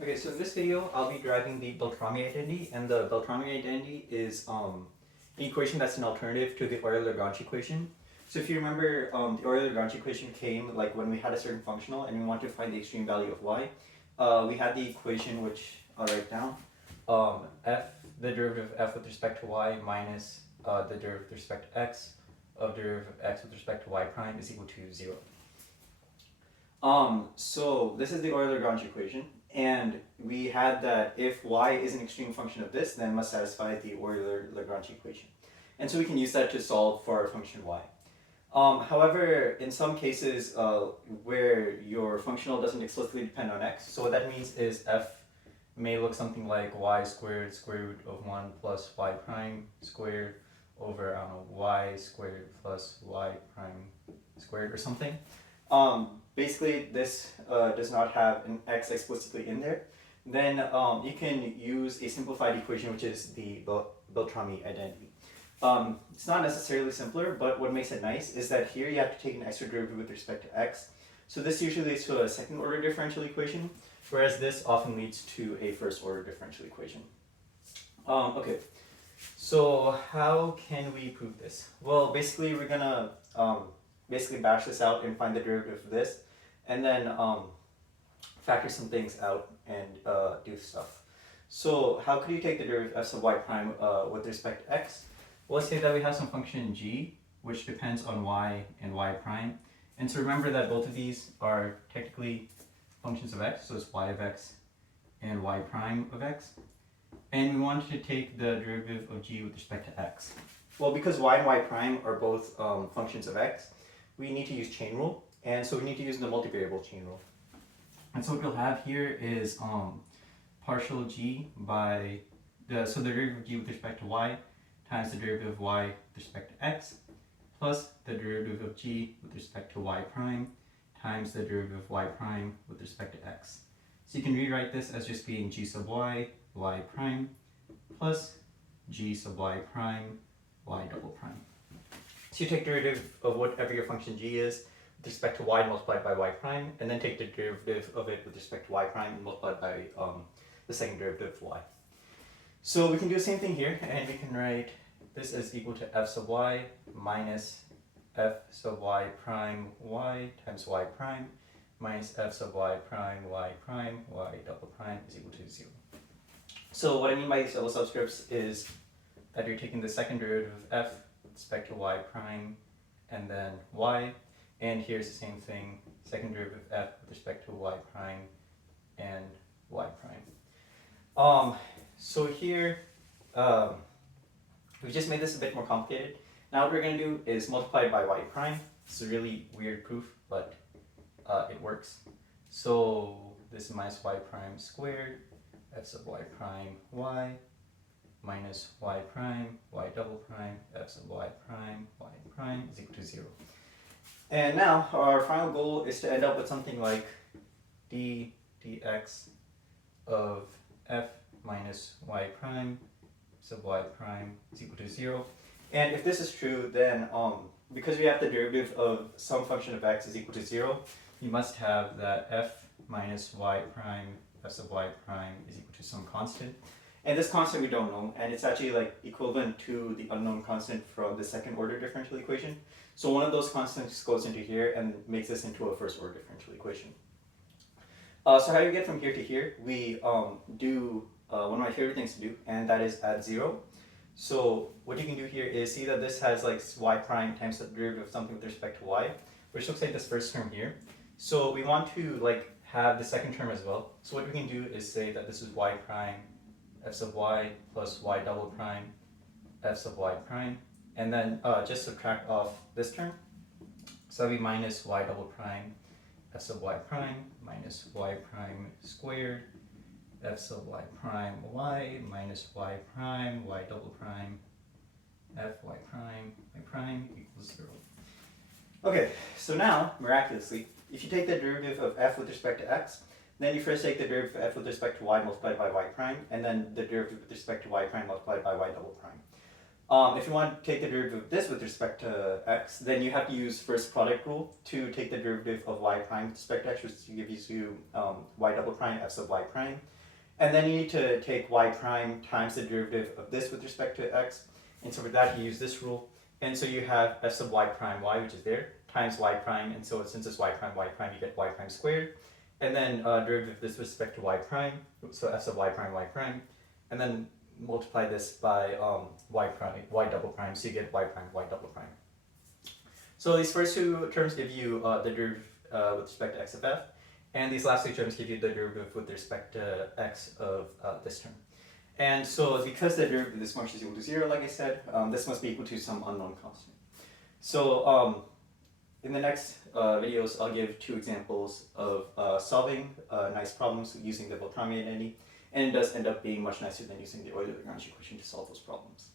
Okay, so in this video, I'll be deriving the Beltrami identity, and the Beltrami identity is an equation that's an alternative to the Euler-Lagrange equation. So if you remember, the Euler-Lagrange equation came like when we had a certain functional and we wanted to find the extreme value of y. We had the equation, which I'll write down, the derivative of f with respect to y minus the derivative with respect to x of derivative of x with respect to y prime is equal to 0. So this is the Euler-Lagrange equation, and we had that if y is an extreme function of this, then must satisfy the Euler-Lagrange equation. And so we can use that to solve for our function y. However, in some cases where your functional doesn't explicitly depend on x, so what that means is f may look something like y squared square root of 1 plus y prime squared over, I don't know, y squared plus y prime squared or something. Basically, this does not have an x explicitly in there. Then you can use a simplified equation, which is the Beltrami identity. It's not necessarily simpler, but what makes it nice is that here you have to take an extra derivative with respect to x. So this usually leads to a second order differential equation, whereas this often leads to a first order differential equation. Okay, so how can we prove this? Well, basically we're gonna basically bash this out and find the derivative of this, and then factor some things out and do stuff. So how could you take the derivative of f sub y prime with respect to x? Well, let's say that we have some function g, which depends on y and y prime. And so remember that both of these are technically functions of x, so it's y of x and y prime of x. And we wanted to take the derivative of g with respect to x. Well, because y and y prime are both functions of x, we need to use chain rule, and so we need to use the multivariable chain rule. And so what we'll have here is partial g by the derivative of g with respect to y times the derivative of y with respect to x plus the derivative of g with respect to y prime times the derivative of y prime with respect to x. So you can rewrite this as just being g sub y, y prime, plus g sub y prime, y double prime. So you take the derivative of whatever your function g is with respect to y multiplied by y prime, and then take the derivative of it with respect to y prime and multiplied by the second derivative of y. So we can do the same thing here, and we can write this as equal to f sub y minus f sub y prime y times y prime minus f sub y prime y double prime is equal to 0. So what I mean by these double subscripts is that you're taking the second derivative of f with respect to y prime and then y, and here's the same thing, second derivative of f with respect to y prime and y prime. So here we just made this a bit more complicated. Now what we're going to do is multiply it by y prime. It's a really weird proof, but it works. So this is minus y prime squared f sub y prime y minus y prime y double prime f sub y prime is equal to 0. And now our final goal is to end up with something like d dx of f minus y prime sub y prime is equal to 0. And if this is true, then because we have the derivative of some function of x is equal to 0, we must have that f minus y prime f sub y prime is equal to some constant. And this constant we don't know, and it's actually like equivalent to the unknown constant from the second order differential equation. So one of those constants goes into here and makes this into a first order differential equation. So how do you get from here to here? We do one of my favorite things to do, and that is add 0. So what you can do here is see that this has like y prime times the derivative of something with respect to y, which looks like this first term here. So we want to like have the second term as well. So what we can do is say that this is y prime f sub y plus y double prime f sub y prime, and then just subtract off this term. So that'll be minus y double prime f sub y prime minus y prime squared f sub y prime y minus y prime y double prime f y prime equals 0. Okay, so now, miraculously, if you take the derivative of f with respect to x, then you first take the derivative of f with respect to y multiplied by y prime, and then the derivative with respect to y prime multiplied by y double prime. If you want to take the derivative of this with respect to x, then you have to use first product rule to take the derivative of y prime with respect to x, which gives you y double prime f sub y prime. And then you need to take y prime times the derivative of this with respect to x. And so for that, you use this rule. And so you have f sub y prime y, which is there, times y prime. And so since it's y prime, you get y prime squared. And then derivative of this with respect to y prime, so f sub y prime. And then multiply this by y double prime, so you get y double prime. So these first two terms give you the derivative with respect to x of f, and these last two terms give you the derivative with respect to x of this term. And so because the derivative of this function is equal to 0, like I said, this must be equal to some unknown constant. So in the next videos, I'll give two examples of solving nice problems using the Beltrami identity. And it does end up being much nicer than using the Euler-Lagrange equation to solve those problems.